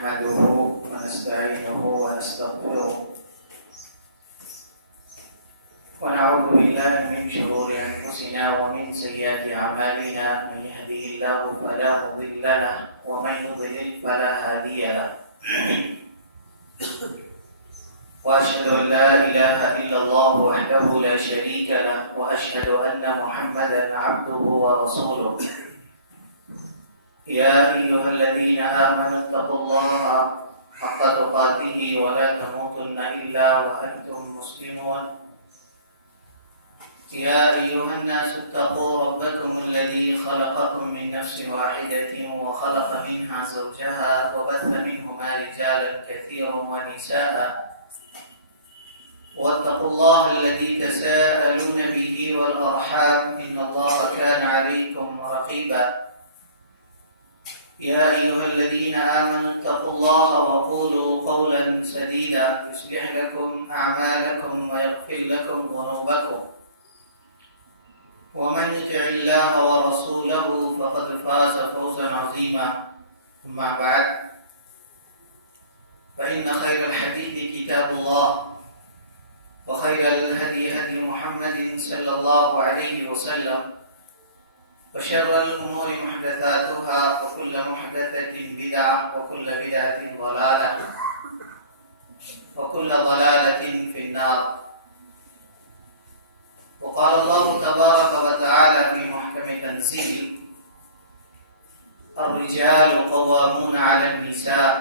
نحمده ونستعينه ونستغفره ونعوذ بالله من شرور أنفسنا ومن سيئات أعمالنا. من يهده الله فلا مضل له ومن يضلل فلا هادي له. وأشهد أن لا إله إلا الله وحده لا شريك له وأشهد أن محمدا عبده ورسوله. يا أيها الذين آمنوا اتقوا الله حق تقاته ولا تموتن إلا وأنتم مسلمون. يا أيها الناس اتقوا ربكم الذي خلقكم من نفس واحدة وخلق منها زوجها وبث منهما رجالا كثيرا ونساء واتقوا الله الذي تساءلون به والأرحام إن الله كان عليكم رقيبا. يا أيها الذين آمنوا اتقوا الله وقولوا قولا سديدا يصلح لكم أعمالكم ويغفر لكم ذنوبكم. ومن يطع الله ورسوله فقد فاز فوزا عظيما. أما بعد فإن خير الحديث كتاب الله وخير الهدي هدي محمد صلى الله عليه وسلم وشر الأمور محدثاتها وكل محدثة بدعة وكل بدعة ضلالة وكل ضلالة في النار. وقال الله تبارك وتعالى في محكم تنزيل: الرجال قوامون على النساء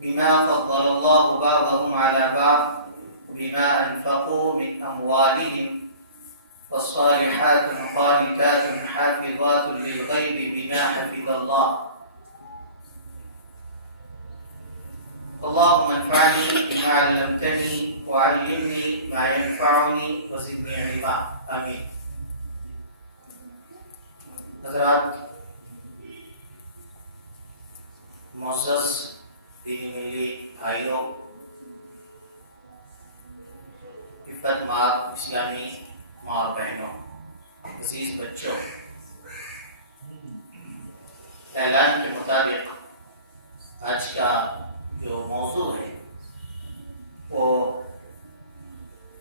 بما فضل الله بعضهم على بعض وبما أنفقوا من أموالهم والصالحات قانتات حافظات للغيب بما حفظ الله. اللهم انفعني بما علمتني وعلمني ما ينفعني وزدني علما. آمین. حضرات، معزز دینی ملی بھائیوں، عفت مار اسلامی ماں اور بہنوں، عزیز بچوں، اعلان کے مطابق آج کا جو موضوع ہے وہ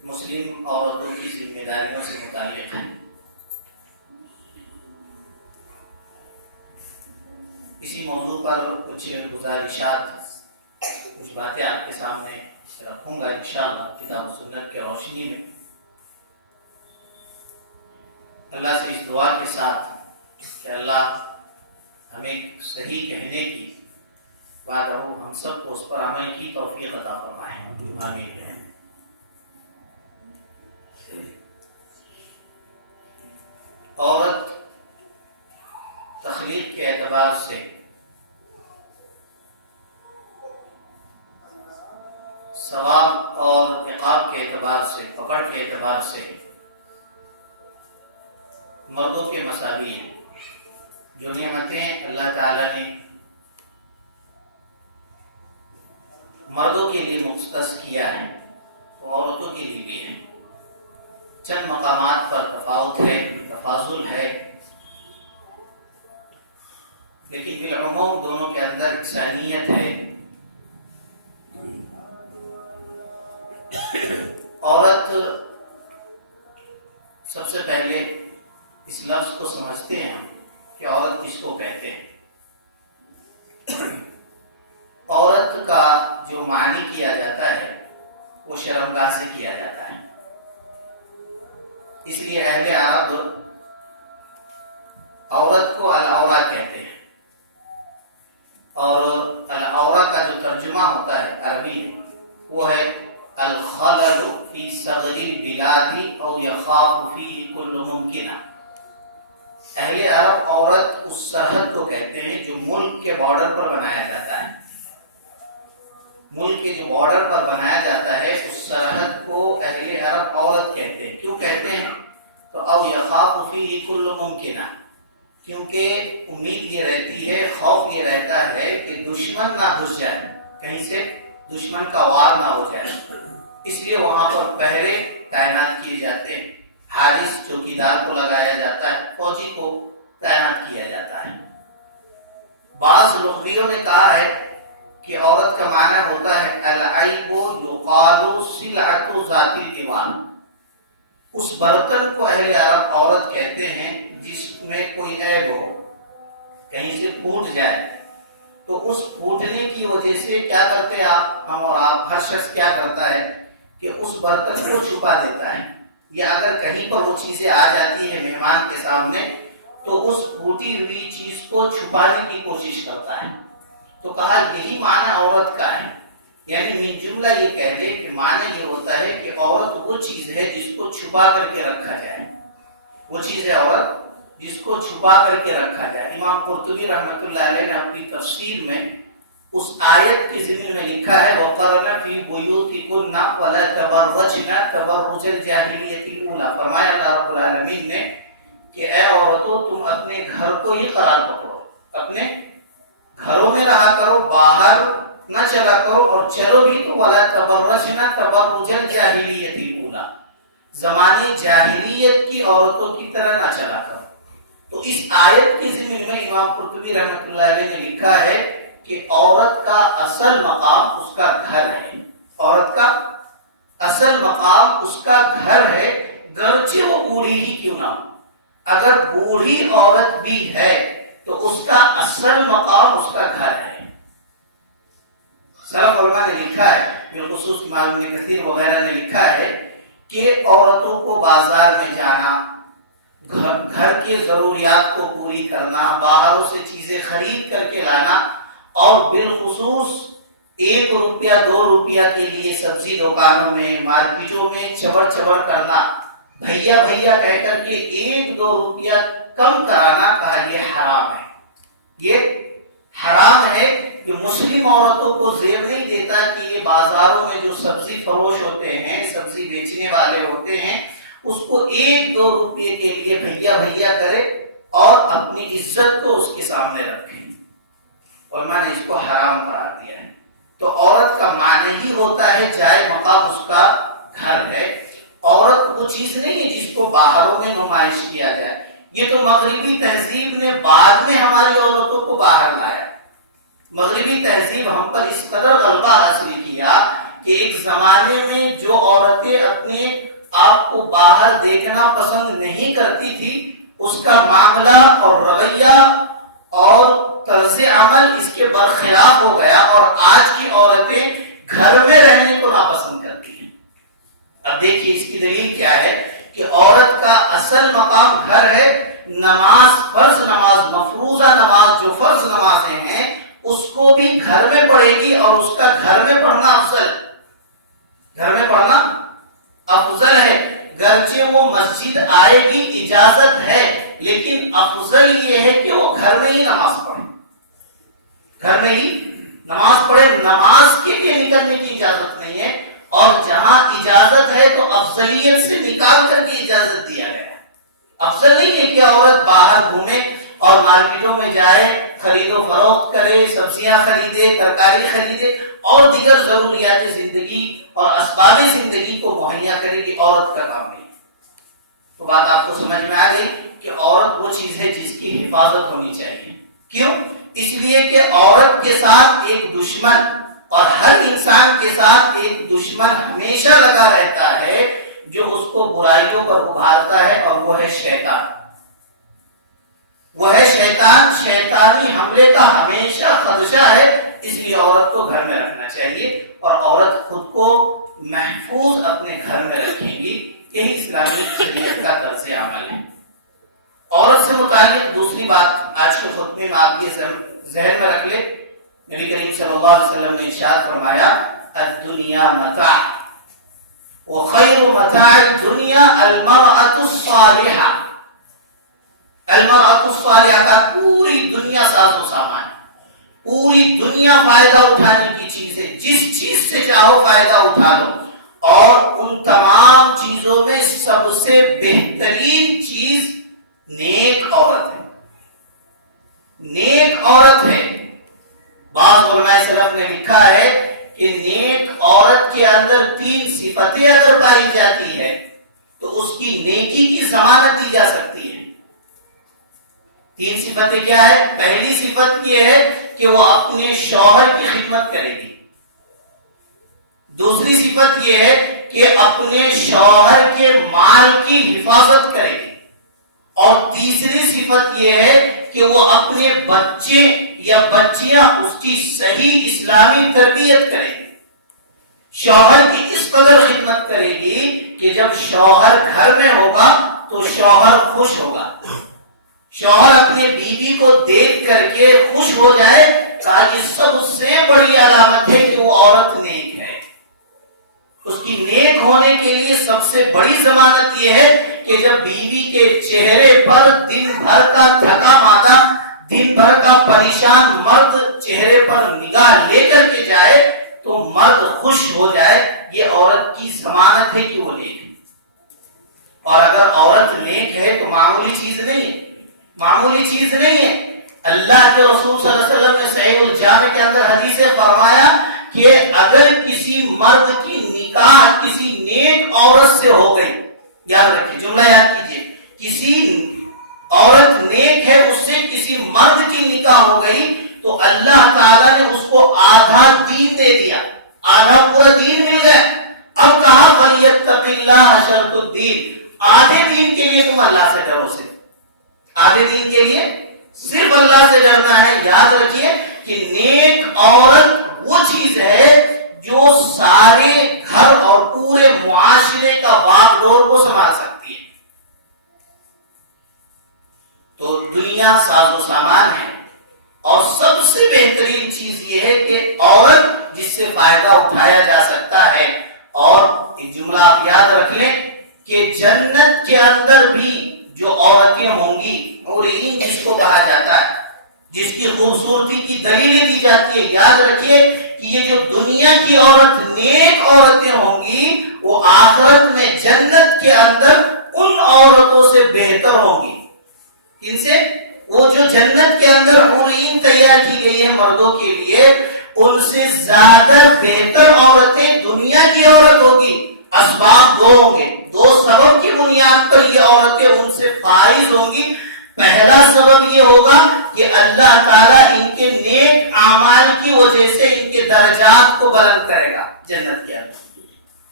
مسلم عورتوں کی ذمہ داریوں سے متعلق ہے. اسی موضوع پر کچھ گزارشات، کچھ باتیں آپ کے سامنے رکھوں گا انشاءاللہ کتاب و سنت کی روشنی میں. اللہ سے اس دعا کے ساتھ کہ اللہ ہمیں صحیح کہنے کی بعد ہم سب کو اس پر عمل کی توفیق عطا فرمائے. آمین. عورت تخلیق کے اعتبار سے ثواب اور عقاب کے اعتبار سے، پکڑ کے اعتبار سے مردوں کے مساوی ہیں. جو نعمتیں اللہ تعالیٰ نے مردوں کے لیے مختص کیا ہے وہ عورتوں کے لیے بھی ہیں. چند مقامات پر تفاوت ہے، تفاضل ہے، لیکن بالعموم دونوں کے اندر یکسانیت ہے. عورت، سب سے پہلے اس لفظ کو سمجھتے ہیں کہ عورت کس کو کہتے ہیں. عورت کا جو معنی کیا جاتا ہے وہ شرمگاہ سے کیا جاتا ہے. اس لیے اہل عرب عورت کو العورہ کہتے ہیں، اور العورہ کا جو ترجمہ ہوتا ہے عربی وہ ہے الخلل فی صغر البلاد او یخاف فیہ کل ممکنہ. اہل عرب عورت اس سرحد کو کہتے ہیں جو ملک کے بارڈر پر بنایا جاتا ہے. ملک کے جو بارڈر پر بنایا جاتا ہے اس سرحد کو اہل عرب عورت کہتے ہیں. کیوں کہتے ہیں؟ تو او یخاف فیہ کل ممکنہ، کیونکہ امید یہ رہتی ہے، خوف یہ رہتا ہے کہ دشمن نہ گھس جائے، کہیں سے دشمن کا وار نہ ہو جائے. اس لیے وہاں پر پہرے تعینات کیے جاتے ہیں، حارس چوکیدار کو لگایا جاتا ہے، فوجی کو تعینات کیا جاتا ہے. بعض لغویوں نے کہا ہے صالحۃ ذات الایوان، اس برتن کو اہل عرب عورت کہتے ہیں جس میں کوئی عیب ہو، کہیں سے پھوٹ جائے تو اس پھوٹنے کی وجہ سے کیا کرتے ہیں آپ، ہم اور آپ، ہر شخص کیا کرتا ہے کہ اس برتن کو چھپا دیتا ہے، یا اگر کہیں پر وہ چیزیں آ جاتی ہے مہمان کے سامنے تو اس پھوٹی ہوئی چیز کو چھپانے کی کوشش کرتا ہے۔ تو کہا یہی معنی عورت کا ہے، یعنی من جملہ یہ کہہ دے کہ معنی یہ ہوتا ہے کہ عورت وہ چیز ہے جس کو چھپا کر کے رکھا جائے، وہ چیز ہے عورت جس کو چھپا کر کے رکھا جائے۔ امام قرطبی رحمۃ اللہ علیہ نے اپنی تفسیر میں اس آیت کی ضمن میں لکھا ہے وَقَرْنَ فِي بُيُوتِكُنَّ وَلَا تَبَرَّجْنَ تَبَرُّجَ الْجَاهِلِيَّةِ الْأُولَىٰ، فرمایا اللہ رب العالمین نے کہ اے عورتوں تم اپنے گھر کو ہی قرار پکڑو، اپنے گھروں میں رہا کرو، باہر نہ چلا کرو، اور چلو بھی تو وَلَا تَبَرَّجْنَ تَبَرُّجَ الْجَاهِلِيَّةِ الْأُولَىٰ، زمانے جاہلیت کی عورتوں کی طرح نہ چلا کرو۔ تو اس آیت کی ضمن میں امام قرطبی رحمۃ اللہ علیہ نے لکھا ہے کہ عورت کا اصل مقام اس کا گھر ہے، عورت کا اصل مقام اس کا گھر ہے، گرچہ وہ بوڑھی ہی کیوں نہ ہو۔ اگر بوڑھی عورت بھی ہے تو اس کا اصل مقام اس کا گھر ہے۔ سلف علماء نے لکھا ہے، بالخصوص امام ابن کثیر وغیرہ نے لکھا ہے کہ عورتوں کو بازار میں جانا، گھر کے ضروریات کو پوری کرنا، باہروں سے چیزیں خرید کر کے لانا، اور بالخصوص 1 روپیہ 2 روپیہ کے لیے سبزی دکانوں میں، مارکیٹوں میں چبڑ چبڑ کرنا، بھیا بھیا کہہ کر کے 1-2 روپیہ کم کرانا، کہا یہ حرام ہے۔ یہ حرام ہے کہ مسلم عورتوں کو زیب نہیں دیتا کہ یہ بازاروں میں جو سبزی فروش ہوتے ہیں، سبزی بیچنے والے ہوتے ہیں، اس کو 1-2 روپے کے لیے بھیا بھیا کرے اور اپنی عزت کو اس کے سامنے رکھے۔ علماء نے اس کو حرام قرار دیا ہے۔ تو عورت کا معنی ہی ہوتا ہے جائے مقام اس کا گھر ہے۔ عورت وہ چیز نہیں ہے جس کو باہروں میں نمائش کیا جائے۔ یہ تو مغربی تہذیب نے بعد میں ہماری عورتوں کو باہر لایا۔ مغربی تہذیب ہم پر اس قدر غلبہ حاصل کیا کہ ایک زمانے میں جو عورتیں اپنے آپ کو باہر دیکھنا پسند نہیں کرتی تھی، اس کا معاملہ اور رویہ اور طرز عمل اس کے برخلاف ہو گیا، اور آج کی عورتیں گھر میں رہنے کو ناپسند کرتی ہیں۔ اب دیکھیے اس کی دلیل کیا ہے کہ عورت کا اصل مقام گھر ہے۔ نماز، فرض نماز، مفروضہ نماز، جو فرض نمازیں ہیں اس کو بھی گھر میں پڑھے گی، اور اس کا گھر میں پڑھنا افضل، گھر میں پڑھنا افضل ہے۔ گرچہ وہ مسجد آئے گی، اجازت ہے، لیکن افضل یہ ہے کہ وہ گھر میں ہی نماز پڑھے، گھر میں ہی نماز پڑھے۔ نماز کے لیے نکلنے کی اجازت نہیں ہے، اور جہاں اجازت ہے تو افضلیت سے نکال کر کے اجازت دیا گیا ہے۔ افضل نہیں ہے کہ عورت باہر گھومے اور مارکیٹوں میں جائے، خرید و فروخت کرے، سبزیاں خریدے، ترکاری خریدے، اور دیگر ضروریات زندگی اور اسباب زندگی کو مہیا کرے، گی عورت کا کام نہیں۔ تو بات آپ کو سمجھ میں آ گئی کہ عورت وہ چیز ہے جس کی حفاظت ہونی چاہیے۔ کیوں؟ اس لیے کہ عورت کے ساتھ ایک دشمن، اور ہر انسان کے ساتھ ایک دشمن ہمیشہ لگا رہتا ہے جو اس کو برائیوں پر ابھارتا ہے، اور وہ ہے شیطان۔ وہ ہے شیطان۔ شیطانی حملے کا ہمیشہ خدشہ ہے، اس لیے عورت کو گھر میں رکھنا چاہیے، اور عورت خود کو محفوظ اپنے گھر میں رکھے گی۔ یہی اسلامی شریعت کا طرز عمل ہے۔ عورت سے متعلق دوسری بات آج کے خطبے میں آپ یہ ذہن میں رکھ لیں، نبی کریم صلی اللہ علیہ وسلم نے ارشاد فرمایا الدنیا متاع وخیر متاع الدنیا المرأة الصالحہ۔ المرأة الصالحہ کا پوری دنیا ساز و سامان، پوری دنیا فائدہ اٹھانے کی چیز ہے، جس چیز سے چاہو فائدہ اٹھا لو، اور ان تمام چیزوں میں سب سے بہترین چیز نیک عورت ہے، نیک عورت ہے۔ بعض علماء سلف نے لکھا ہے کہ نیک عورت کے اندر 3 صفتیں اگر پائی جاتی ہے تو اس کی نیکی کی ضمانت دی جا سکتی ہے۔ 3 صفتیں کیا ہے؟ پہلی صفت یہ ہے کہ وہ اپنے شوہر کی خدمت کرے گی۔ دوسری صفت یہ ہے کہ کہ اپنے شوہر کے مال کی حفاظت کرے گی، اور تیسری صفت یہ ہے کہ وہ اپنے بچے یا بچیاں اس کی صحیح اسلامی تربیت کرے گی، شوہر کی اس قدر خدمت کرے گی کہ جب شوہر گھر میں ہوگا تو شوہر خوش ہوگا، شوہر اپنے بیوی کو دیکھ کر کے خوش ہو جائے، کہا یہ سب سے بڑی علامت ہے کہ وہ عورت نیک ہے۔ اس کی نیک ہونے کے لیے سب سے بڑی ضمانت یہ ہے کہ جب بیوی کے چہرے پر دن بھر کا تھکا ماندہ، دن بھر کا پریشان مرد چہرے پر نگاہ لے کر کے جائے تو مرد خوش ہو جائے، یہ عورت کی ضمانت ہے کہ وہ نیک ہے۔ اور اگر عورت نیک ہے تو معمولی چیز نہیں ہے، معمولی چیز نہیں ہے۔ اللہ کے رسول صلی اللہ علیہ وسلم نے صحیح الجامع کے اندر حدیث فرمایا کہ اگر کسی مرد کی نکاح کسی نیک عورت سے ہو گئی، یاد رکھیے جملہ یاد کیجیے، کسی عورت نیک ہے اس سے کسی مرد کی نکاح ہو گئی تو اللہ تعالیٰ نے اس کو آدھا دین دے دیا، آدھا پورا دین مل گیا۔ اب کہا فَلْيَتَّقِ اللَّهَ شَرْطُ الدِّينِ، آدھے دین کے لیے تم اللہ سے ڈرو، صرف آدھے دین کے لیے صرف اللہ سے ڈرنا ہے۔ یاد رکھیے کہ نیک عورت وہ چیز ہے جو سارے گھر اور پورے معاشرے کا باغ ڈور کو سنبھال سکتی ہے۔ تو دنیا ساز و سامان ہے، اور سب سے بہترین چیز یہ ہے کہ عورت جس سے فائدہ اٹھایا جا سکتا ہے۔ اور ایک جملہ آپ یاد رکھ لیں کہ جنت کے اندر بھی جو عورتیں ہوں گی، حورین جس کو کہا جاتا ہے، جس کی خوبصورتی کی دلیلیں دی جاتی ہے، یاد رکھیے کہ یہ جو دنیا کی عورت نیک عورتیں ہوں گی وہ آخرت میں جنت کے اندر ان عورتوں سے بہتر ہوں گی۔ ان سے وہ جو جنت کے اندر حورین تیار کی گئی ہے مردوں کے لیے، ان سے زیادہ بہتر عورتیں دنیا کی عورت ہوگی۔ اسباب دو ہوں گے، دو سبب کی بنیاد پر یہ عورتیں ان سے فائز ہوں گی۔ پہلا سبب یہ ہوگا کہ اللہ تعالیٰ ان کے نیک اعمال کی وجہ سے ان کے درجات کو بلند کرے گا جنت کے اندر،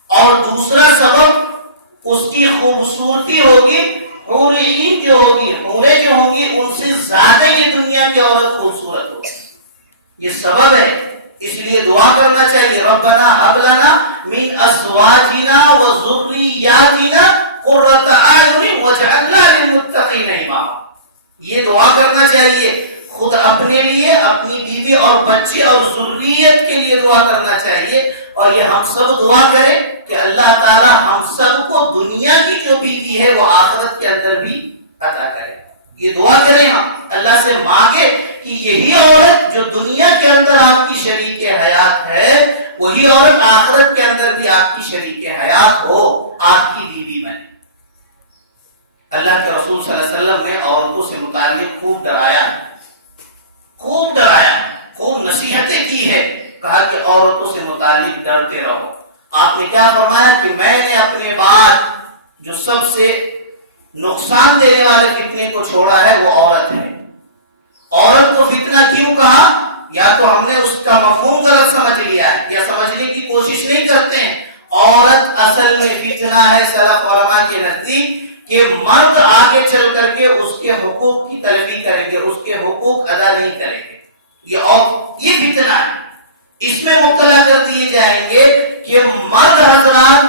اور دوسرا سبب اس کی خوبصورتی ہوگی۔ حورین جو ہوگی، حوریں جو ہوں گی، ان سے زیادہ یہ دنیا کی عورت خوبصورت ہوگی۔ یہ سبب ہے، اس لیے دعا کرنا چاہیے ربنا هب لنا من ازواجنا وذرياتنا قرۃ اعین واجعلنا للمتقین اماما۔ یہ دعا کرنا چاہیے، خود اپنے لیے، اپنی بیوی اور بچے اور ذریت کے لیے دعا کرنا چاہیے، اور یہ ہم سب دعا کریں کہ اللہ تعالی ہم سب کو دنیا کی جو بیوی ہے وہ آخرت کے اندر بھی عطا کرے۔ یہ دعا کریں، ہم اللہ سے مانگے کہ یہی عورت جو دنیا کے اندر آپ کی شریک حیات ہے، وہی عورت آخرت کے اندر بھی آپ کی شریک حیات ہو، آپ کی بیوی بنے۔ اللہ کے رسول صلی اللہ علیہ وسلم نے عورتوں سے متعلق خوب ڈرایا، خوب ڈرایا، خوب نصیحتیں کی ہے، کہا کہ عورتوں سے متعلق ڈرتے رہو۔ آپ نے کیا فرمایا کہ میں نے اپنے بعد جو سب سے نقصان دینے والے فتنے کو چھوڑا ہے وہ عورت ہے۔ عورت کو فتنہ کیوں کہا؟ یا تو ہم نے اس کا مفہوم غلط سمجھ لیا ہے یا سمجھنے کی کوشش نہیں کرتے ہیں۔ عورت اصل میں فتنہ ہے سلف علماء کے نزدیک کہ مرد آگے چل کر کے اس کے حقوق کی تلفی کریں گے، اس کے حقوق ادا نہیں کریں گے، یہ فتنہ ہے۔ اس میں مبتلا کر دیے جائیں گے کہ مرد حضرات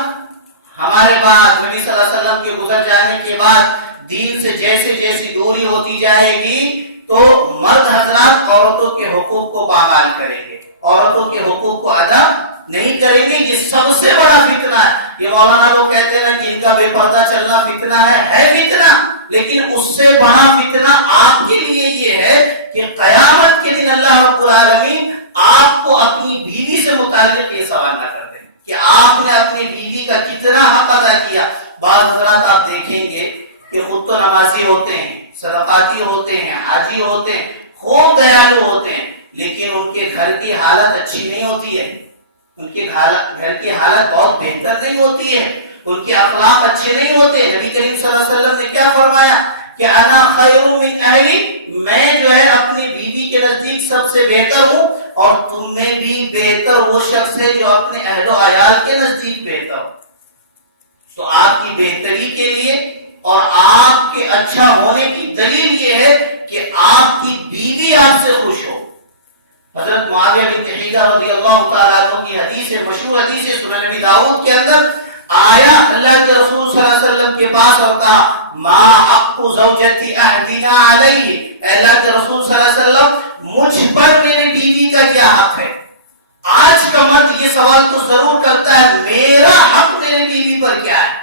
ہمارے بعد نبی صلی اللہ علیہ وسلم کے گزر جانے کے بعد دین سے جیسے جیسی دوری ہوتی جائے گی تو مرد حضرات عورتوں کے حقوق کو پامال کریں گے، عورتوں کے حقوق کو ادا نہیں کریں گے۔ یہ سب سے بڑا فتنہ ہے۔ یہ مولانا لوگ کہتے ہیں کہ ان کا بے پردہ چلنا فتنہ ہے فتنہ، لیکن اس سے بڑا فتنہ آپ کے لیے یہ ہے کہ قیامت کے دن اللہ رب العالمین آپ کو اپنی بیوی سے متعلق یہ سوال نہ کر دیں کہ آپ نے اپنی بیوی کا کتنا حق ادا کیا۔ بعض حضرات آپ دیکھیں گے کہ خود تو نمازی ہوتے ہیں، صدقاتی ہوتے ہیں، حاجی ہوتے ہیں، خوب دیالو ہوتے ہیں، لیکن ان کے گھر کی حالت اچھی نہیں ہوتی ہے، ان کے گھر کی حالت بہت بہتر نہیں ہوتی ہے، ان کے اخلاق اچھے نہیں ہوتے۔ نبی کریم صلی اللہ علیہ وسلم نے کیا فرمایا کہ انا خیر من اہلی، میں جو ہے اپنی بیوی کے نزدیک سب سے بہتر ہوں، اور تم میں بھی بہتر وہ شخص ہے جو اپنے اہل و عیال کے نزدیک بہتر ہو۔ تو آپ کی بہتری کے لیے اور آپ کے اچھا ہونے کی دلیل یہ ہے کہ آپ کی بیوی آپ سے خوش ہو. حضرت معاویہ بن حیدہ رضی اللہ تعالیٰ عنہ کی حدیث ہے، مشہور حدیث ہے، سنن نبی داؤد کے اندر آیا اللہ کے رسول صلی اللہ علیہ وسلم کے پاس اور کہا ما حق زوجتی احدنا علیہ، اللہ کے رسول صلی اللہ علیہ وسلم مجھ پر میرے بیوی کا کیا حق ہے؟ آج کا مرد یہ سوال تو ضرور کرتا ہے میرا حق میرے بیوی پر کیا ہے.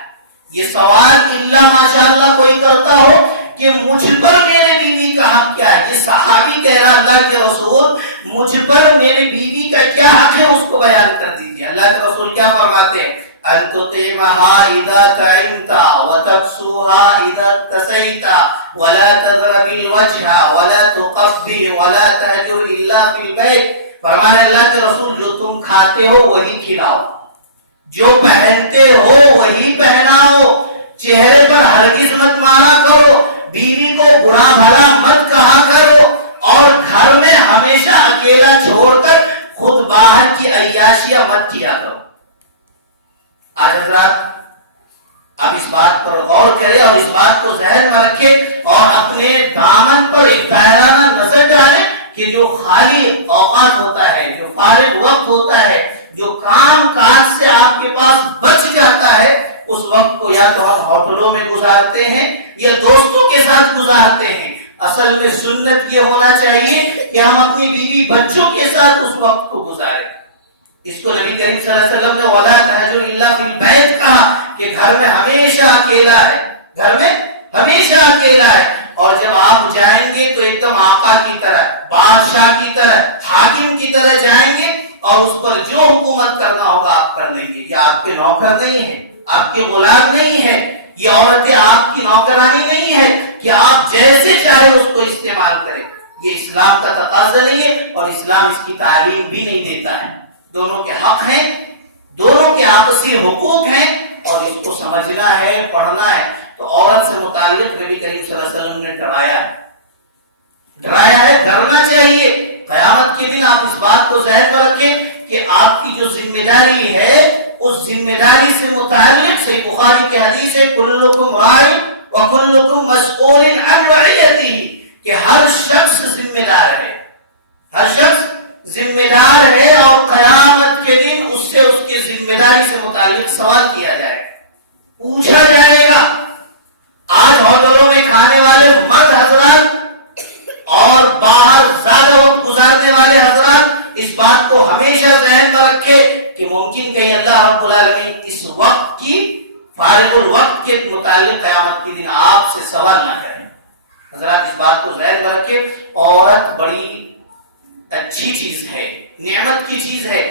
یہ سوال اللہ ماشاءاللہ کوئی کرتا ہو کہ مجھ پر میرے بیوی کا حق کیا ہے. یہ صحابی کہہ رہا اللہ کے رسول مجھ پر میرے بیوی کا کیا حق ہے، اس کو بیان کر دیجیے. اللہ کے رسول کیا فرماتے ہیں؟ ان تطعمها اذا طعمت وتكسوها اذا اكتسيت ولا تضرب الوجه ولا تقبل ولا تهجر الا في البيت. فرمایا اللہ کے رسول جو تم کھاتے ہو وہی کھلاؤ، جو پہنتے ہو وہی پہناؤ، چہرے پر ہرگز مت مارا کرو، بیوی کو برا بھلا مت کہا کرو، اور گھر میں ہمیشہ اکیلا چھوڑ کر خود باہر کی عیاشیاں مت کیا کرو. آج حضرات اب اس بات پر غور کریں اور اس بات کو ذہن میں رکھیں اور اپنے دامن پر ایک دائرانہ نظر ڈالیں کہ جو خالی اوقات ہوتا ہے، جو فارغ وقت ہوتا ہے، جو کام کاج سے آپ کے پاس بچ جاتا ہے، اس وقت کو یا تو ہم ہوٹلوں میں گزارتے ہیں یا دوستوں کے ساتھ گزارتے ہیں. اصل میں سنت یہ ہونا چاہیے کہ ہم اپنی بیوی بچوں کے ساتھ اس وقت کو گزاریں. اس کو نبی کریم صلی اللہ علیہ وسلم نے وَلَا تَهْجُرْ إِلَّا فِي الْبَيْتِ کہا کہ گھر میں ہمیشہ اکیلا ہے، گھر میں ہمیشہ اکیلا ہے. اور جب آپ جائیں گے تو ایک دم آقا کی طرح، بادشاہ کی طرح، حاکم کی طرح جائیں گے اور اس پر جو حکومت کرنا ہوگا آپ کر لیں گے. یہ آپ کے نوکر نہیں ہیں، آپ کے غلام نہیں ہیں، یہ عورتیں آپ کی نوکرانی نہیں ہے کہ آپ جیسے چاہے اس کو استعمال کریں. یہ اسلام کا تقاضا نہیں ہے اور اسلام اس کی تعلیم بھی نہیں دیتا ہے. دونوں کے حق ہیں، دونوں کے آپسی حقوق ہیں اور اس کو سمجھنا ہے، پڑھنا ہے. تو عورت سے متعلق نبی کریم صلی اللہ علیہ وسلم نے ڈرایا ہے، ڈرنا چاہیے. قیامت کے دن آپ اس بات کو ذہن میں رکھیں کہ آپ کی جو ذمہ داری ہے اس ذمہ داری سے متعلق صحیح بخاری کی حدیث ہے کلکم راع وکلکم مسئول عن رعیتہ، کہ ہر شخص ذمہ دار ہے، ہر شخص ذمہ دار ہے اور قیامت کے دن اس سے اس کی ذمہ داری سے متعلق سوال کیا جائے گا، پوچھا جائے گا. آج ہوٹلوں میں کھانے والے مرد حضرات اور باہر زیادہ وقت گزارنے والے حضرات اس بات کو ہمیشہ ذہن میں رکھے کہ ممکن کہیں اللہ رب العالمین اس وقت کی فارغ الوقت کے متعلق قیامت کے دن آپ سے سوال نہ کریں. حضرات اس بات کو ذہن میں رکھے. عورت بڑی اچھی چیز ہے، نعمت کی چیز ہے.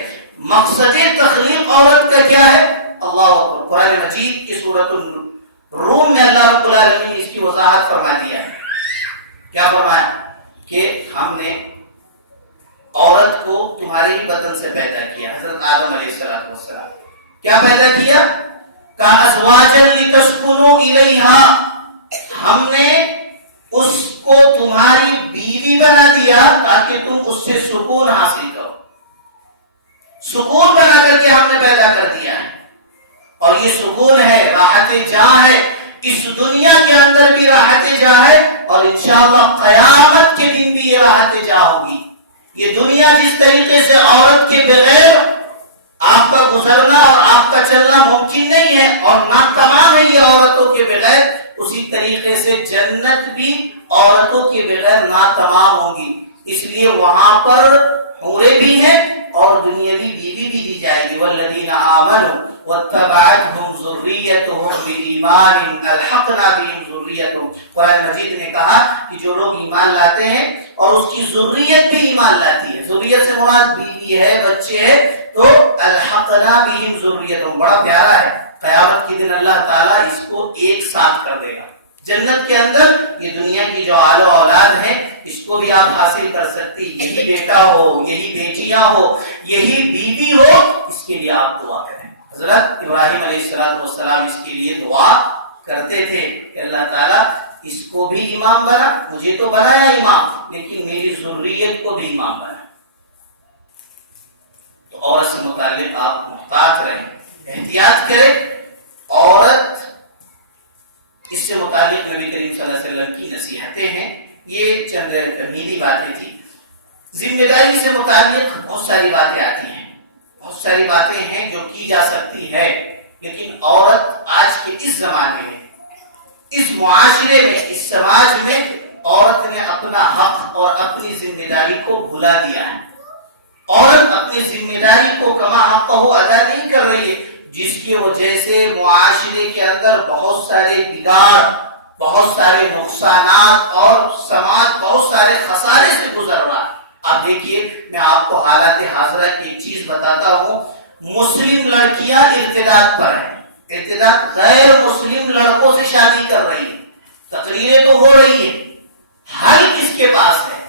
مقصد تخلیق عورت کا کیا ہے؟ اللہ اکبر. قرآن مجید کی سورۃ الروم میں اللہ رب العالمین نے اس کی وضاحت فرما دیا ہے. کیا فرمایا؟ کہ ہم نے عورت کو تمہارے ہی بدن سے پیدا کیا. حضرت آدم علیہ السلام کیا پیدا کیا؟ کَأَزْوَاجًا لِتَسْكُنُوا إِلَيْهَا، ہم نے اس کو تمہاری بیوی بنا دیا تاکہ تم اس سے سکون حاصل کرو. سکون بنا کر کے ہم نے پیدا کر دیا ہے اور یہ سکون ہے، راحت جاں ہے. اس دنیا کے اندر بھی راحت جاں ہے اور انشاءاللہ قیامت کے دن بھی یہ راحت جاں ہوگی. یہ دنیا جس طریقے سے عورت کے بغیر آپ کا گزرنا اور آپ کا چلنا ممکن نہیں ہے اور نہ تمام ہے یہ عورتوں کے بغیر، اسی طریقے سے جنت بھی عورتوں کے بغیر نہ تمام ہوگی. اس لیے وہاں پر حوریں بھی ہیں اور دنیاوی بیوی بھی دی جائے گی. والذین آمنوا واتبعتهم ذریتهم بإیمان الحقنا بهم ذریتهم. قرآن مجید نے کہا کہ جو لوگ ایمان لاتے ہیں اور اس کی ذریت بھی ایمان لاتی ہے، ذریت سے مراد بیوی ہے، بچے ہیں، تو الحقنا بهم ذریتهم بڑا پیارا ہے. قیامت کے دن اللہ تعالیٰ اس کو ایک ساتھ کر دے گا. جنت کے اندر یہ دنیا کی جو آل و اولاد ہیں اس کو بھی آپ حاصل کر سکتی. یہی بیٹا ہو، یہی بیٹیاں ہو، یہی بیوی ہو، اس کے لیے آپ دعا کریں. حضرت ابراہیم علیہ السلام اس کے لیے دعا کرتے تھے کہ اللہ تعالیٰ اس کو بھی امام بنا، مجھے تو بنایا امام لیکن میری ذریت کو بھی امام بنا. تو عورت سے متعلق آپ محتاط رہیں، احتیاط کریں. عورت اس سے متعلق نبی کریم صلی اللہ علیہ وسلم کی نصیحتیں ہیں. یہ چند میری باتیں تھی. ذمہ داری سے متعلق بہت ساری باتیں آتی ہیں, بہت ساری باتیں ہیں جو کی جا سکتی ہے, لیکن عورت آج کے اس زمانے میں, اس معاشرے میں, اس سماج میں عورت نے اپنا حق اور اپنی ذمہ داری کو بھلا دیا ہے. عورت اپنی ذمہ داری کو کما حقہ ادا نہیں کر رہی ہے, جس کی وجہ سے معاشرے کے اندر بہت سارے بگاڑ, بہت سارے نقصانات اور سماج بہت سارے خسارے سے گزر رہا ہے. آپ دیکھیے, میں آپ کو حالات حاضرہ کی ایک چیز بتاتا ہوں. مسلم لڑکیاں ارتداد پر ہیں, ارتداد غیر مسلم لڑکوں سے شادی کر رہی ہیں, تقریریں تو ہو رہی ہیں, حل کس کے پاس ہے؟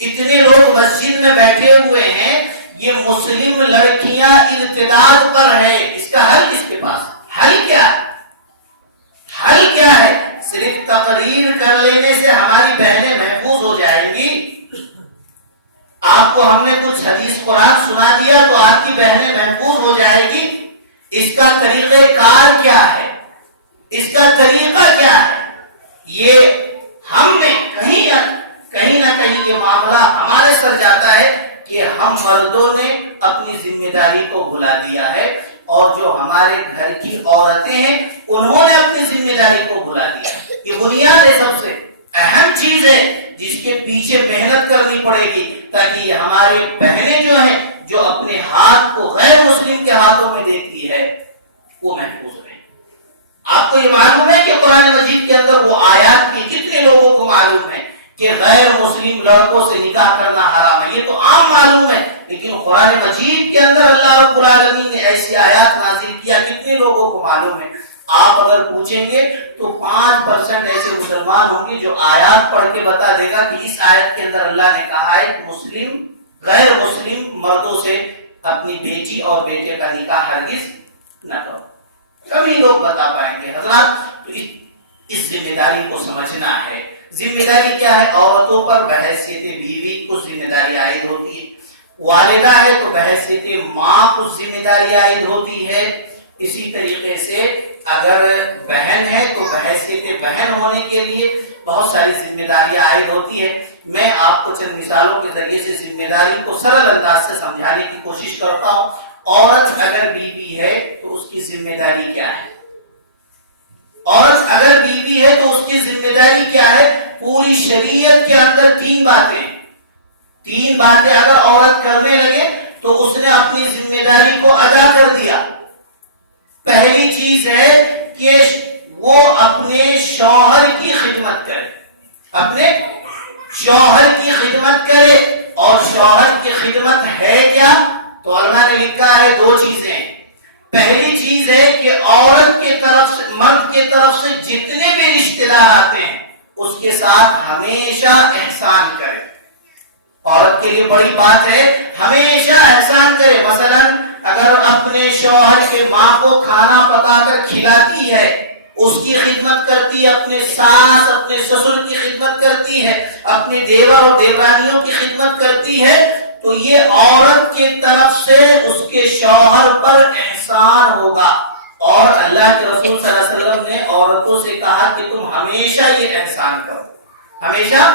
اتنے لوگ مسجد میں بیٹھے ہوئے ہیں, یہ مسلم لڑکیاں ارتداد پر ہیں, اس کا حل کس کے پاس ہے؟ حل کیا ہے؟ حل کیا ہے؟ صرف تقریر کر لینے سے ہماری بہنیں محفوظ ہو جائیں گی؟ آپ کو ہم نے کچھ حدیث قرآن سنا دیا تو آپ کی بہنیں محفوظ ہو جائے گی؟ اس کا طریقہ کار کیا ہے؟ اس کا طریقہ کیا ہے؟ یہ ہم نے کہیں نہ کہیں یہ معاملہ ہمارے سر جاتا ہے کہ ہم مردوں نے اپنی ذمہ داری کو بھلا دیا ہے, اور جو ہمارے گھر کی عورتیں ہیں انہوں نے اپنی ذمہ داری کو بھلا دیا. یہ بنیاد ہے, سب سے اہم چیز ہے جس کے پیچھے محنت کرنی پڑے گی تاکہ ہماری بہنیں جو ہیں, جو اپنے ہاتھ کو غیر مسلم کے ہاتھوں میں دیتی ہے, وہ محفوظ رہے. آپ کو یہ معلوم ہے کہ قرآن مجید کے اندر وہ آیات کی کتنے لوگوں کو معلوم ہے کہ غیر مسلم لڑکوں سے نکاح کرنا حرام ہے؟ یہ تو عام معلوم ہے, لیکن قرآن مجید کے اندر اللہ رب العالمین نے ایسی آیات نازل کیا, کتنے لوگوں کو معلوم ہے؟ آپ اگر پوچھیں گے تو 5% ایسے مسلمان ہوں گے جو آیات پڑھ کے بتا دے گا کہ اس آیت کے اندر اللہ نے کہا ہے کہ مسلم غیر مسلم مردوں سے اپنی بیٹی اور بیٹے کا نکاح ہرگز نہ کرو. کبھی لوگ بتا پائیں گے. حضرات, تو اس ذمہ داری کو سمجھنا ہے. ذمہ داری کیا ہے؟ عورتوں پر بحیثیت بیوی کچھ ذمہ داری عائد ہوتی ہے, والدہ ہے تو بحیثیت ماں کچھ ذمہ داری عائد ہوتی ہے. اسی طریقے سے اگر بہن ہے تو بحیثیت بہن ہونے کے لیے بہت ساری ذمہ داریاں عائد ہوتی ہے. میں آپ کو چند مثالوں کے ذریعے سے ذمہ داری کو سرل انداز سے سمجھانے کی کوشش کرتا ہوں. عورت اگر بیوی ہے تو اس کی ذمہ داری کیا ہے؟ عورت اگر بیوی ہے تو اس کی ذمہ داری کیا ہے؟ پوری شریعت کے اندر تین باتیں اگر عورت کرنے لگے تو اس نے اپنی ذمہ داری کو ادا کر دیا. پہلی چیز ہے کہ وہ اپنے شوہر کی خدمت کرے, اپنے شوہر کی خدمت کرے. اور شوہر کی خدمت ہے کیا؟ تو علماء نے لکھا ہے 2 چیزیں. پہلی چیز ہے کہ عورت کے طرف سے, مرد کے طرف سے جتنے بھی رشتے دار آتے ہیں اس کے ساتھ ہمیشہ احسان کرے. عورت کے لیے بڑی بات ہے ہمیشہ احسان کرے. مثلا اگر اپنے شوہر کے ماں کو کھانا پکا کر کھلاتی ہے, اس کی خدمت کرتی ہے, اپنے ساس اپنے سسر کی خدمت کرتی ہے, اپنے دیور اور دیورانیوں کی خدمت کرتی ہے, تو یہ عورت کے طرف سے اس کے شوہر پر احسان ہوگا. اور اللہ کے رسول صلی اللہ علیہ وسلم نے عورتوں سے کہا کہ تم ہمیشہ یہ احسان کرو, ہمیشہ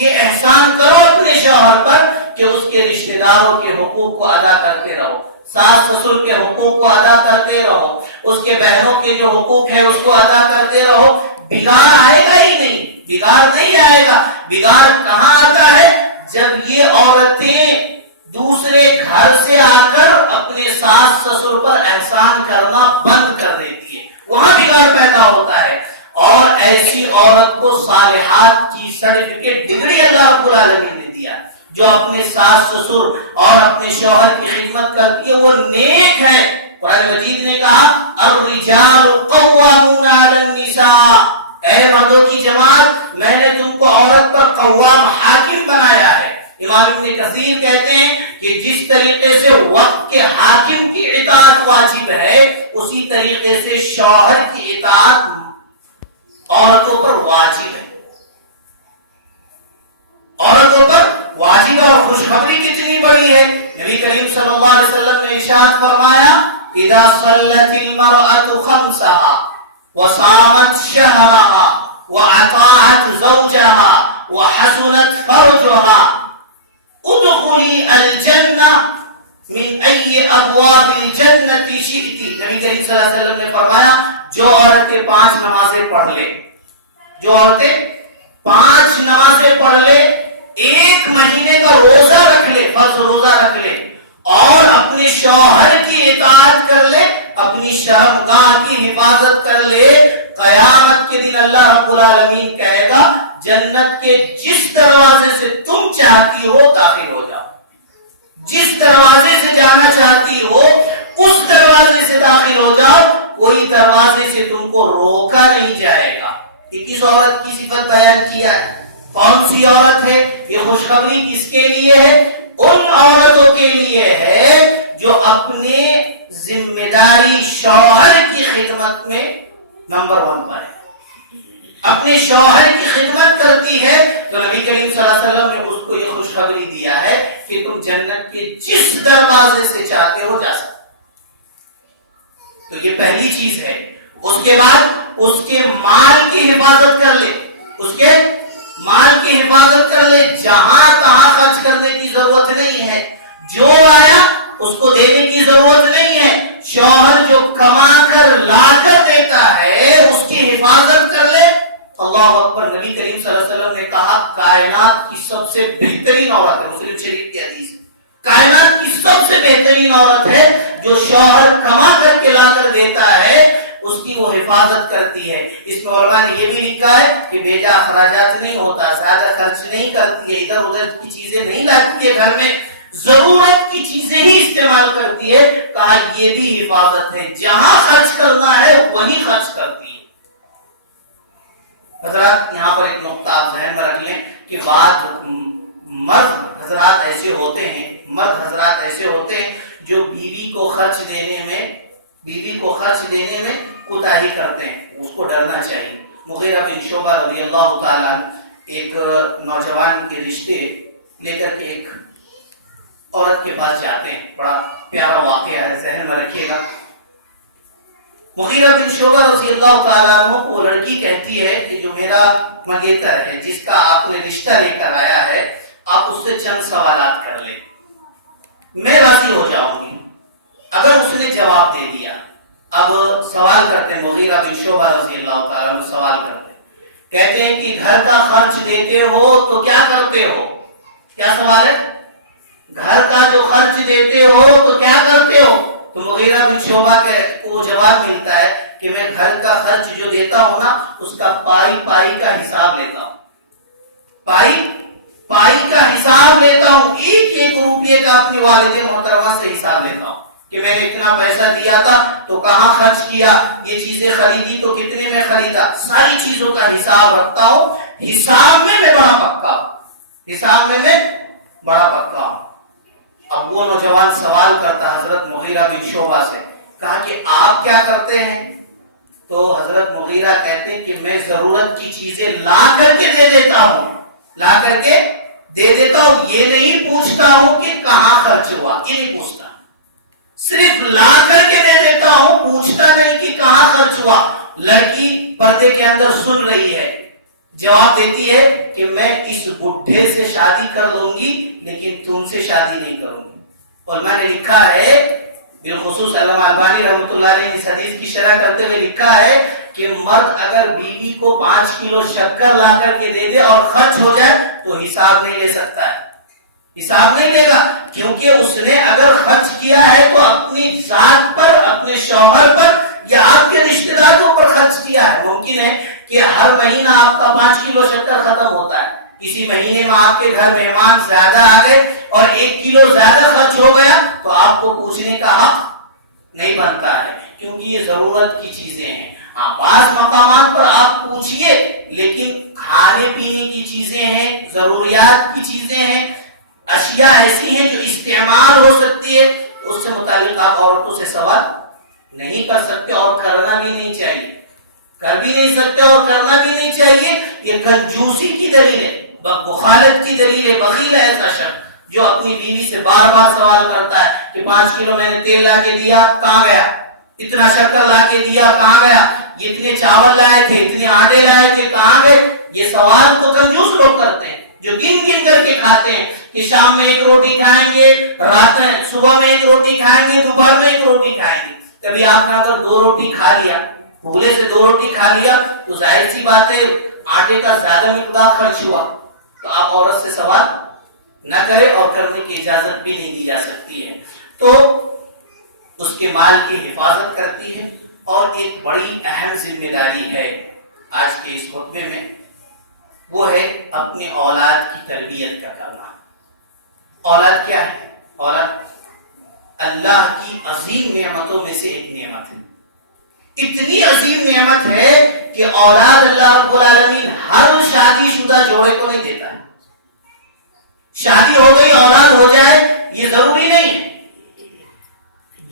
یہ احسان کرو اپنے شوہر پر کہ اس کے رشتہ داروں کے حقوق کو ادا کرتے رہو, ساس سسر کے حقوق کو ادا کرتے رہو, اس کے بہنوں کے جو حقوق ہے اس کو ادا کرتے رہو. بگاڑ آئے گا ہی نہیں, بگاڑ نہیں آئے گا. بگاڑ کہاں آتا ہے؟ جب یہ عورتیں دوسرے گھر سے آ کر اپنے ساس سسر پر احسان کرنا بند کر دیتی ہے, وہاں بگاڑ پیدا ہوتا ہے. اور ایسی عورت کو صالحات کی سرٹیفکیٹ ڈگری اللہ رب العالمین نے دیا, جو اپنے ساس سسر اور اپنے شوہر کی خدمت کرتی ہے, وہ نیک ہے. قرآن مجید نے کہا الرجال قوامون علی النساء, اے مردوں کی جماعت میں نے تم کو عورت پر قوام حاکم بنایا ہے. امام ابن کثیر کہتے ہیں کہ جس طریقے سے وقت کے حاکم کی اطاعت واجب ہے, اسی طریقے سے شوہر کی اطاعت عورتوں پر واجب ہے. عورتوں پر واجب اور خوشخبری کتنی بڑی ہے. نبی کریم صلی اللہ علیہ وسلم نے ارشاد فرمایا اذا صلت المرأة خمسها وصامت شهرها ابواب الجنت شئت، نبی کریم صلی اللہ علیہ وسلم نے فرمایا جو عورتیں 5 نمازیں پڑھ لے، جو عورتیں 5 نمازیں پڑھ لے، 1 مہینے کا روزہ رکھ لے، فرض روزہ رکھ لے، اور اپنے شوہر کی اطاعت کر لے، اپنی شرمگاہ کی حفاظت کر لے، قیامت کے دن اللہ رب العالمین کہے گا جنت کے جس دروازے سے تم چاہتی ہو داخل ہو جاؤ، جس دروازے سے جانا چاہتی ہو اس دروازے سے داخل ہو جاؤ، کوئی دروازے سے تم کو روکا نہیں جائے گا۔ کس عورت کی صفت بیان کیا ہے؟ کون سی عورت ہے؟ یہ خوشخبری کس کے لیے ہے؟ ان عورتوں کے لیے ہے جو اپنے ذمہ داری شوہر کی خدمت میں نمبر 1 پر ہے، اپنے شوہر کی خدمت کرتی ہے۔ تو نبی کریم صلی اللہ علیہ وسلم نے اس کو یہ خوشخبری دیا ہے کہ تم جنت کے جس دروازے سے چاہتے ہو جا سکتے۔ تو یہ پہلی چیز ہے۔ اس کے بعد اس کے مال کی حفاظت کر لے، اس کے مال کی حفاظت کر لے، جہاں تہاں خرچ کرنے کی ضرورت نہیں ہے، جو آیا اس کو دینے کی ضرورت نہیں ہے، شوہر جو کما کر لا کر دیتا ہے اس کی حفاظت کر لے۔ اللہ اکبر، نبی کریم صلی اللہ علیہ وسلم نے کہا کائنات کی سب سے بہترین عورت ہے، مسلم شریف کی حدیث، کائنات کی سب سے بہترین عورت ہے جو شوہر کما کر کے لا کر دیتا ہے اس کی وہ حفاظت کرتی ہے۔ اس میں علماء نے یہ بھی لکھا ہے کہ بیجا اخراجات نہیں ہوتا، زیادہ خرچ نہیں کرتی ہے، ادھر ادھر کی چیزیں نہیں لاتی ہے، گھر میں ضرورت کی چیزیں ہی استعمال کرتی ہے۔ کہا یہ بھی حفاظت ہے، جہاں خرچ کرنا ہے وہیں خرچ کرتی ہے۔ حضرات یہاں پر ایک نقطہ آپ ذہن میں رکھ لیں کہ بعض مرد حضرات ایسے ہوتے ہیں جو بیوی کو خرچ دینے میں کوتاہی کرتے ہیں، اس کو ڈرنا چاہیے۔ مغیرہ بن شعبہ رضی اللہ تعالیٰ ایک نوجوان کے رشتے لے کر کے ایک عورت کے پاس جاتے ہیں، بڑا پیارا واقعہ ہے، ذہن میں رکھیے گا۔ مغیرہ بن شعبہ رضی اللہ تعالیٰ عنہ کو لڑکی کہتی ہے کہ جو میرا منگیتر ہے، جس کا آپ نے رشتہ لے کر آیا ہے، آپ اس سے چند سوالات کر لیں، میں راضی ہو جاؤں گی۔ اگر اس نے جواب دے دیا، اب سوال کرتے ہیں، مغیرہ بن شعبہ رضی اللہ تعالیٰ عنہ سوال کرتے ہیں، کہتے ہیں کہ گھر کا خرچ دیتے ہو تو کیا کرتے ہو؟ کیا سوال ہے؟ گھر کا جو خرچ دیتے ہو تو کیا کرتے ہو؟ تو مغیرہ بن شعبہ کو جواب ملتا ہے کہ میں گھر کا خرچ جو دیتا ہوں نا اس کا پائی کا حساب لیتا ہوں، پائی کا حساب لیتا ہوں، ایک روپیے کا اپنی والد محترمہ سے حساب لیتا ہوں کہ میں نے اتنا پیسہ دیا تھا تو کہاں خرچ کیا، یہ چیزیں خریدی تو کتنے میں خریدا، ساری چیزوں کا حساب رکھتا ہوں۔ حساب میں میں بڑا پکا ہوں۔ اب وہ نوجوان سوال کرتا حضرت مغیرہ بن شعبہ سے، کہا کہ آپ کیا کرتے ہیں؟ تو حضرت مغیرہ کہتے ہیں کہ میں ضرورت کی چیزیں لا کر کے دے دیتا ہوں، یہ نہیں پوچھتا ہوں کہ کہاں خرچ ہوا، یہ نہیں پوچھتا، صرف لا کر کے دے دیتا ہوں، پوچھتا نہیں کہ کہاں خرچ ہوا۔ لڑکی پردے کے اندر سن رہی ہے، جواب دیتی ہے کہ میں اس بڈھے سے شادی کر لوں گی لیکن تم سے شادی نہیں کروں گی۔ اور میں نے لکھا ہے، بالخصوص علامہ البانی رحمۃ اللہ علیہ نے اس حدیث کی شرح کرتے ہوئے لکھا ہے کہ مرد اگر بیوی کو 5 کلو شکر لا کر کے دے دے اور خرچ ہو جائے تو حساب نہیں لے سکتا ہے، حساب نہیں لے گا، کیونکہ اس نے اگر خرچ کیا ہے تو اپنی ذات پر، اپنے شوہر پر یا آپ کے رشتہ داروں پر خرچ کیا ہے۔ ممکن ہے کہ ہر مہینہ آپ کا 5 کلو شکر ختم ہوتا ہے، کسی مہینے میں آپ کے گھر مہمان زیادہ آ گئے اور 1 کلو زیادہ خرچ ہو گیا تو آپ کو پوچھنے کا حق نہیں بنتا ہے، کیونکہ یہ ضرورت کی چیزیں ہیں۔ بعض مقامات پر آپ پوچھئے، لیکن کھانے پینے کی چیزیں ہیں، ضروریات کی چیزیں ہیں، اشیاء ایسی ہیں جو استعمال ہو سکتی ہے، اس سے متعلق آپ عورتوں سے سوال نہیں کر سکتے اور کرنا بھی نہیں چاہیے، کر بھی نہیں سکتے اور کرنا بھی نہیں چاہیے۔ یہ کنجوسی کی دلیل ہے، بخالت کی دلیل ہے۔ بخیل ہے ایسا شخص جو اپنی بیوی سے بار بار سوال کرتا ہے کہ 5 کلو میں نے تیل لا کے دیا کہاں گیا، اتنا شکر لا کے دیا کہاں گیا، اتنے چاول لائے تھے، اتنے آٹے لائے تھے کہاں گئے۔ یہ سوال تو کنجوس لوگ کرتے ہیں، جو گن گن کر کے کھاتے ہیں کہ شام میں ایک روٹی کھائیں گے، رات میں صبح میں ایک روٹی کھائیں گے، دوپہر میں ایک روٹی کھائیں گے. کبھی آپ نے اگر 2 روٹی کھا لیا، بھولے سے 2 روٹی کھا لیا، تو ظاہر سی بات ہے آٹے کا زیادہ مقدار خرچ ہوا، تو آپ عورت سے سوال نہ کرے اور کرنے کی اجازت بھی نہیں دی جا سکتی ہے. تو اس کے مال کی حفاظت کرتی ہے. اور ایک بڑی اہم ذمہ داری ہے آج کے اس خطبے میں، وہ ہے اپنی اولاد کی تربیت کا کرنا. اولاد کیا ہے؟ اولاد اللہ کی عظیم نعمتوں میں سے ایک نعمت ہے. اتنی عظیم نعمت ہے کہ اولاد اللہ رب العالمین ہر شادی شدہ جوڑے کو نہیں دیتا ہے. شادی ہو گئی اولاد ہو جائے یہ ضروری نہیں ہے.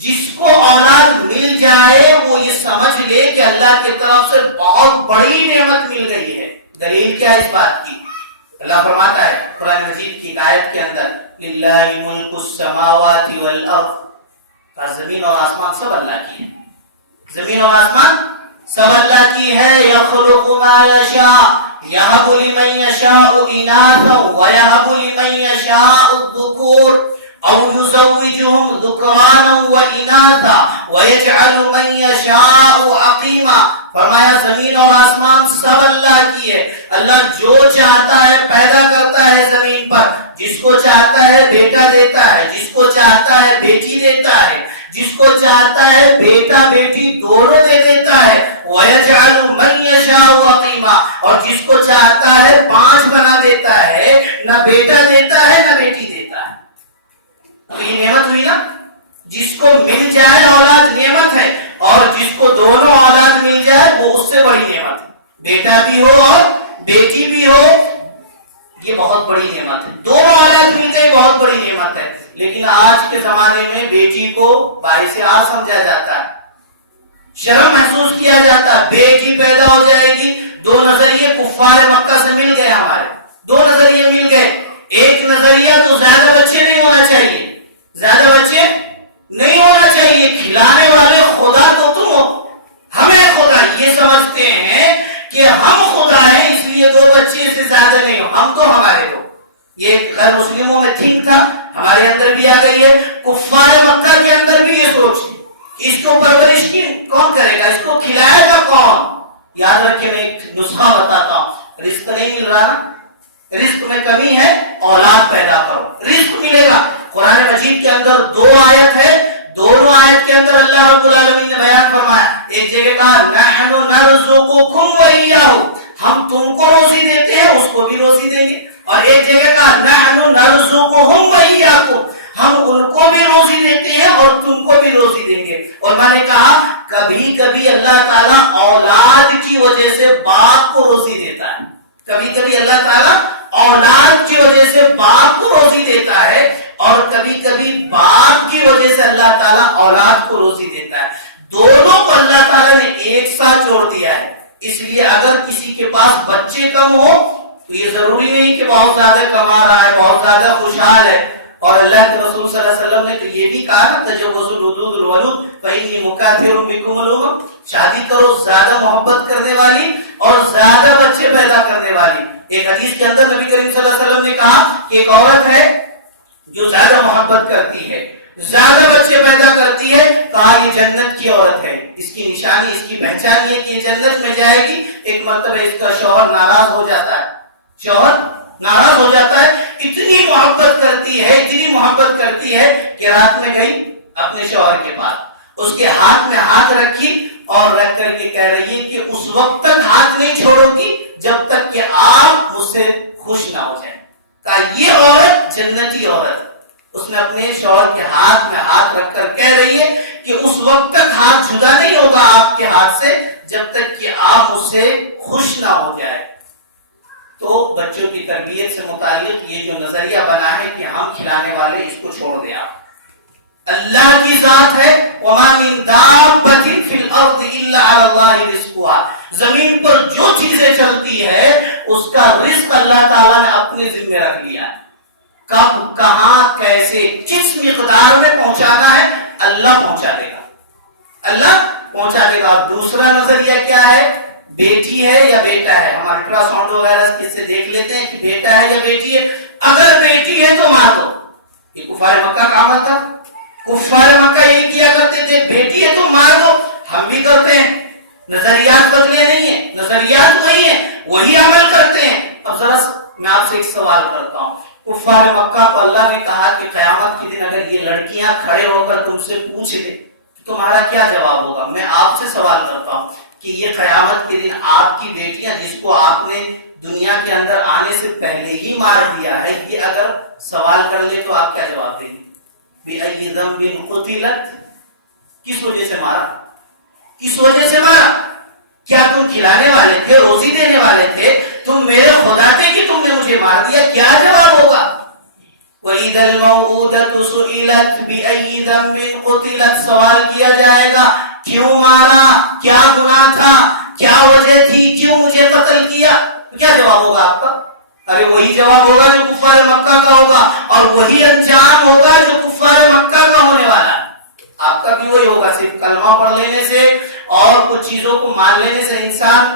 جس کو اولاد مل جائے وہ یہ سمجھ لے کہ اللہ کی طرف سے بہت بڑی نعمت مل گئی ہے. دلیل کیا ہے اس بات کی؟ اللہ فرماتا ہے قرآن مجید کی آیت کے اندر للہ ملک السماوات والارض، زمین اور آسمان سب اللہ کی ہے. زمین اور آسمان سب اللہ کی ہے. یخلق ما یشاء یہب لمن یشاء اناثا ویہب لمن یشاء الذکور او یزوجہم ذکرانا واناثا ویجعل من یشاء عقیما. فرمایا زمین اور آسمان سب اللہ کی ہے. اللہ جو چاہتا ہے پیدا کرتا ہے زمین پر. جس کو چاہتا ہے بیٹا دیتا ہے، جس کو چاہتا ہے بیٹی دیتا ہے، جس کو چاہتا ہے بیٹا بیٹی دونوں دے دیتا ہے. وَيَجْعَلُ مَن يَشَاءُ عَقِيمًا، اور جس کو چاہتا ہے 5 بنا دیتا ہے، نہ بیٹا دیتا ہے نہ بیٹی دیتا ہے. تو یہ نعمت ہوئی نا. جس کو مل جائے اولاد نعمت ہے، اور جس کو دونوں اولاد مل جائے وہ اس سے بڑی نعمت ہے. بیٹا بھی ہو اور بیٹی بھی ہو، یہ بہت بڑی نعمت ہے. دونوں اولاد مل گئی بہت بڑی نعمت ہے. لیکن آج کے زمانے میں بیٹی کو باعث عار سمجھا جاتا ہے، شرم محسوس کیا جاتا ہے. بیٹی پیدا ہو جائے گی. 2 نظریے کفار مکہ سے مل گئے. ہمارے 2 نظریے مل گئے. ایک نظریہ تو زیادہ بچے نہیں ہونا چاہیے، زیادہ بچے نہیں ہونا چاہیے. کھلانے والے خدا تو تم ہو، ہمیں خدا یہ سمجھتے ہیں کہ ہم خدا ہیں، اس لیے 2 بچے سے زیادہ نہیں ہو، ہم تو ہمارے ہو. یہ غیر مسلموں میں ٹھیک تھا، ہمارے اندر بھی آ گئی ہے. کفار مکہ کے اندر بھی یہ سوچ تھی، اس کو پرورش کی کون کرے گا، اس کو کھلائے گا کون. یاد رکھیں میں ایک نسخہ بتاتا ہوں. رزق نہیں مل رہا نا، رزق میں کمی ہے، اولاد پیدا کرو، رزق ملے گا. قرآن مجید کے اندر 2 آیت ہے. دونوں آیت کے اندر اللہ رب العالمین نے بیان فرمایا. ایک جگہ کہا نحن نرزقکم وإیاہ، ہم تم کو روزی دیتے ہیں اس کو بھی روزی دیں گے. اور ایک جگہ کہا نحن نرزقہم وإیاکم، ہم ان کو بھی روزی دیتے ہیں اور تم کو بھی روزی دیں گے. اور میں نے کہا کبھی کبھی اللہ تعالیٰ اولاد کی وجہ سے باپ کو روزی دیتا ہے. کبھی کبھی اللہ تعالیٰ اولاد کی وجہ سے باپ کو روزی دیتا ہے، اور کبھی کبھی باپ کی وجہ سے اللہ تعالیٰ اولاد کو روزی دیتا ہے. دونوں کو اللہ تعالیٰ نے ایک ساتھ جوڑ دیا ہے. اس لیے اگر کسی کے پاس بچے کم ہو تو یہ ضروری نہیں کہ بہت زیادہ کما رہا ہے، بہت زیادہ خوشحال ہے. اور اللہ کے رسول صلی اللہ علیہ وسلم نے تو یہ بھی کہا نا تجوزوا الحدود الولود فإنی مکاثر بکم الامم، شادی کرو زیادہ محبت کرنے والی اور زیادہ بچے پیدا کرنے والی. ایک حدیث کے اندر نبی کریم صلی اللہ علیہ وسلم نے کہا کہ ایک عورت ہے جو زیادہ محبت کرتی ہے، زیادہ بچے پیدا کرتی ہے، کہا یہ جنت کی عورت ہے. اس کی نشانی، اس کی پہچان یہ کہ یہ جنت میں جائے گی. ایک مرتبہ اس کا شوہر ناراض ہو جاتا ہے، شوہر ناراض ہو جاتا ہے. اتنی محبت کرتی ہے، اتنی محبت کرتی ہے کہ رات میں گئی اپنے شوہر کے پاس، اس کے ہاتھ میں ہاتھ رکھی اور رکھ کر کے کہہ رہی ہے کہ اس وقت تک ہاتھ نہیں چھوڑو گی جب تک کہ آپ مجھ سے خوش نہ ہو جائیں. کہا یہ عورت جنتی عورت. اس نے اپنے شوہر کے ہاتھ میں ہاتھ رکھ کر کہہ رہی ہے کہ اس وقت تک ہاتھ جدا نہیں ہوگا آپ کے ہاتھ سے جب تک کہ آپ مجھ سے خوش نہ ہو جائے. تو بچوں کی تربیت سے متعلق یہ جو نظریہ بنا ہے کہ ہم کھلانے والے، اس کو چھوڑ دیں. آپ اللہ کی ذات ہے، وَمَا مِن دَابَّةٍ فِي الْأَرْضِ إِلَّا عَلَى اللَّهِ رِزْقُهَا، زمین پر جو چیزیں چلتی ہے اس کا رزق اللہ تعالیٰ نے اپنے ذمہ رکھ لیا ہے. کب، کہاں، کیسے، کس مقدار میں پہنچانا ہے اللہ پہنچا دے گا، اللہ پہنچا دے گا. دوسرا نظریہ کیا ہے؟ بیٹی ہے یا بیٹا ہے. ہم الٹرا ساؤنڈ وغیرہ کس سے دیکھ لیتے ہیں کہ بیٹا ہے یا بیٹی ہے. اگر بیٹی ہے تو مار دو. یہ کفار مکہ کا عمل تھا. کفار مکہ یہ کیا کرتے تھے, بیٹی ہے تو مار دو. ہم بھی کرتے ہیں, نظریات بدلے نہیں ہیں, نظریات وہی ہیں, وہی عمل کرتے ہیں. اب ذرا میں آپ سے ایک سوال کرتا ہوں. کفار مکہ کو اللہ نے کہا کہ قیامت کے دن اگر یہ لڑکیاں کھڑے ہو کر تم سے پوچھ لے تو تمہارا کیا جواب ہوگا؟ میں آپ سے سوال کرتا ہوں کہ یہ قیامت کے دن آپ کی بیٹیاں جس کو آپ نے دنیا کے اندر آنے سے پہلے ہی مار دیا ہے, یہ اگر سوال کر لے تو آپ کیا جواب دیں گے؟ بِأَيِّ ذَنبٍ قُتِلَتْ, کس وجہ سے مارا؟ کس وجہ سے مارا؟ کیا تم کھلانے والے تھے, روزی دینے والے تھے, تم میرے خدا تھے کہ تم نے مجھے مار دیا؟ کیا جواب ہوگا؟ وَإِذَا الْمَوْءُودَةُ سُئِلَتْ بِأَيِّ ذَنبٍ قُتِلَتْ, سوال کیا جائے گا کیوں مارا, کیا گناہ تھا, کیا وجہ تھی, کیوں مجھے قتل کیا؟ کیا جواب ہوگا آپ کا؟ ارے وہی جواب ہوگا جو کفار مکہ کا ہوگا, اور وہی انجام ہوگا جو کفار مکہ کا ہونے والا ہے. آپ کا بھی وہی ہوگا. صرف کلمہ پڑھ لینے سے اور کچھ چیزوں کو مان لینے سے انسان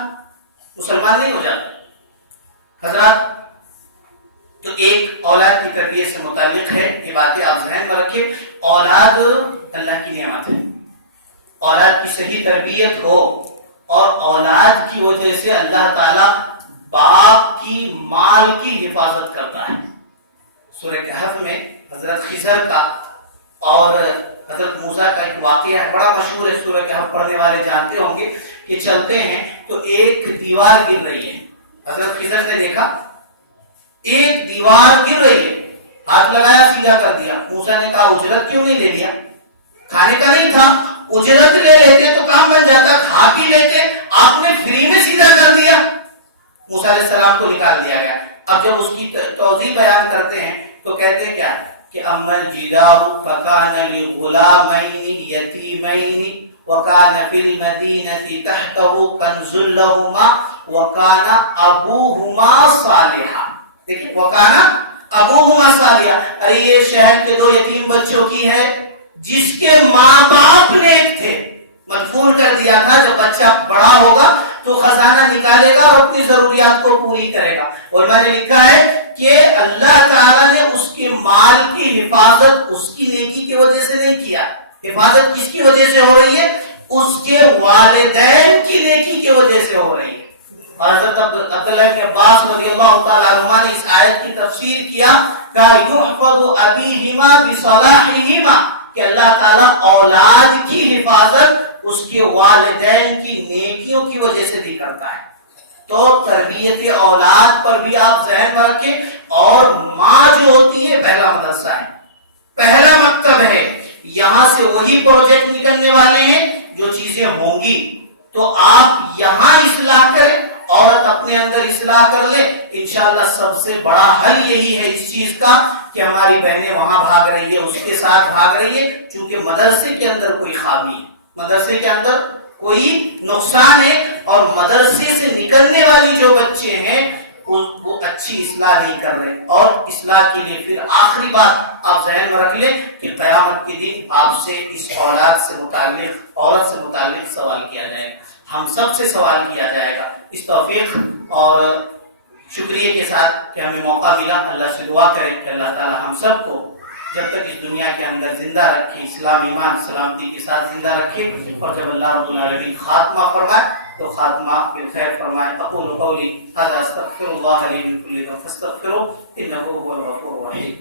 مسلمان نہیں ہو جاتا. حضرات, تو ایک اولاد کی تربیت سے متعلق ہے, یہ باتیں آپ ذہن میں رکھیں. اولاد اللہ کی نعمت ہے. اولاد کی صحیح تربیت ہو اور اولاد کی وجہ سے اللہ تعالی باپ کی مال کی حفاظت کرتا ہے. سورہ کہف میں حضرت خضر کا اور حضرت موسیٰ کا ایک واقعہ ہے, بڑا مشہور ہے, سورہ کہف پڑھنے والے جانتے ہوں گے. کہ چلتے ہیں تو ایک دیوار گر رہی ہے. حضرت خضر نے دیکھا ایک دیوار گر رہی ہے, ہاتھ لگایا سیدھا کر دیا. موسیٰ نے کہا اجرت کیوں نہیں لے لیا؟ کھانے کا نہیں تھا, اجرت لے لیتے تو کام بن جاتا, کھا پی لیتے, آپ نے فری میں سیدھا کر دیا. موسیٰ علیہ السلام کو نکال دیا گیا. اب جب اس کی توضیح بیان کرتے ہیں تو کہتے ہیں کیا کہ اما الجدار فکان لغلامین یتیمین وکان فی المدینة تحتہ کنز لہما وکان ابوہما صالحا. دیکھیں, وکان ابوہما صالحا, ارے یہ شہر کے دو یتیم بچوں کی ہے جس کے ماں باپ نیک تھے, مدفون کر دیا تھا. جب بچہ بڑا ہوگا تو خزانہ نکالے گا اور اپنی ضروریات کو پوری کرے گا. اور میں نے لکھا ہے کہ اللہ تعالیٰ نے اس کے مال کی حفاظت اس کی نیکی کی وجہ سے نہیں کیا. حفاظت کس کی وجہ سے ہو رہی ہے؟ اس کے والدین کی نیکی کی وجہ سے ہو رہی ہے. اور حضرت عبداللہ بن عباس رضی اللہ تعالیٰ عنہ نے اس آیت کی تفسیر کیا کہ یحفظ ابیہما بصلاحہما, کہ اللہ تعالیٰ اولاد کی حفاظت اس کے والدین کی نیکیوں کی وجہ سے بھی کرتا ہے. تو تربیت اولاد پر بھی آپ ذہن میں رکھیں. اور ماں جو ہوتی ہے پہلا مدرسہ ہے, پہلا مکتب ہے. یہاں سے وہی پروجیکٹ نکلنے والے ہیں جو چیزیں ہوں گی. تو آپ یہاں اصلاح کریں, عورت اپنے اندر اصلاح کر لے. انشاءاللہ سب سے بڑا حل یہی ہے اس چیز کا کہ ہماری بہنیں وہاں بھاگ رہی ہے, اس کے ساتھ بھاگ رہی ہے, چونکہ مدرسے کے اندر کوئی خامی ہے, مدرسے کے اندر کوئی نقصان ہے. اور مدرسے سے نکلنے والی جو بچے ہیں وہ اچھی اصلاح نہیں کر رہے. اور اصلاح کے لیے پھر آخری بات آپ ذہن میں رکھ لیں کہ قیامت کے دن آپ سے اس اولاد سے متعلق, عورت سے متعلق سوال کیا جائے گا. ہم سب سے سوال کیا جائے گا. اس توفیق اور شکریہ کے ساتھ کہ ہمیں موقع ملا, اللہ سے دعا کریں کہ اللہ تعالی ہم سب کو جب تک اس دنیا کے اندر زندہ رکھے, اسلام ایمان سلامتی کے ساتھ زندہ رکھے, اور جب اللہ رب العالمین خاتمہ فرمائے تو خاتمہ بالخیر فرمائے. اقول قولی هذا استغفر الله لي من كل ذنب فاستغفروه انه هو الغفور الرحيم.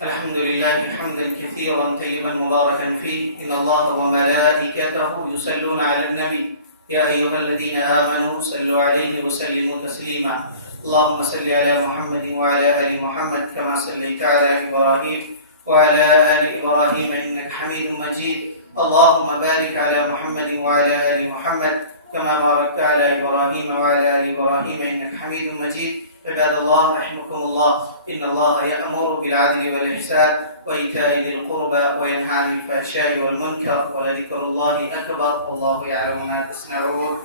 الحمد لله حمدا كثيرا طيبا مباركا فيه, ان الله وملائكته يصلون على النبي يا أيها الذين آمنوا صلوا عليه وسلموا تسليما. اللهم صل على محمد وعلى آل محمد كما صليت على إبراهيم وعلى آل إبراهيم إنك حميد مجيد. اللهم بارك على محمد وعلى آل محمد كما باركت على إبراهيم وعلى آل إبراهيم إنك حميد مجيد. عباد الله رحمكم الله, إن الله يأمر بالعدل والإحسان وإيتاء ذي القربى وينهى عن الفحشاء والمنكر ولذكر الله أكبر والله يعلم ما تصنعون.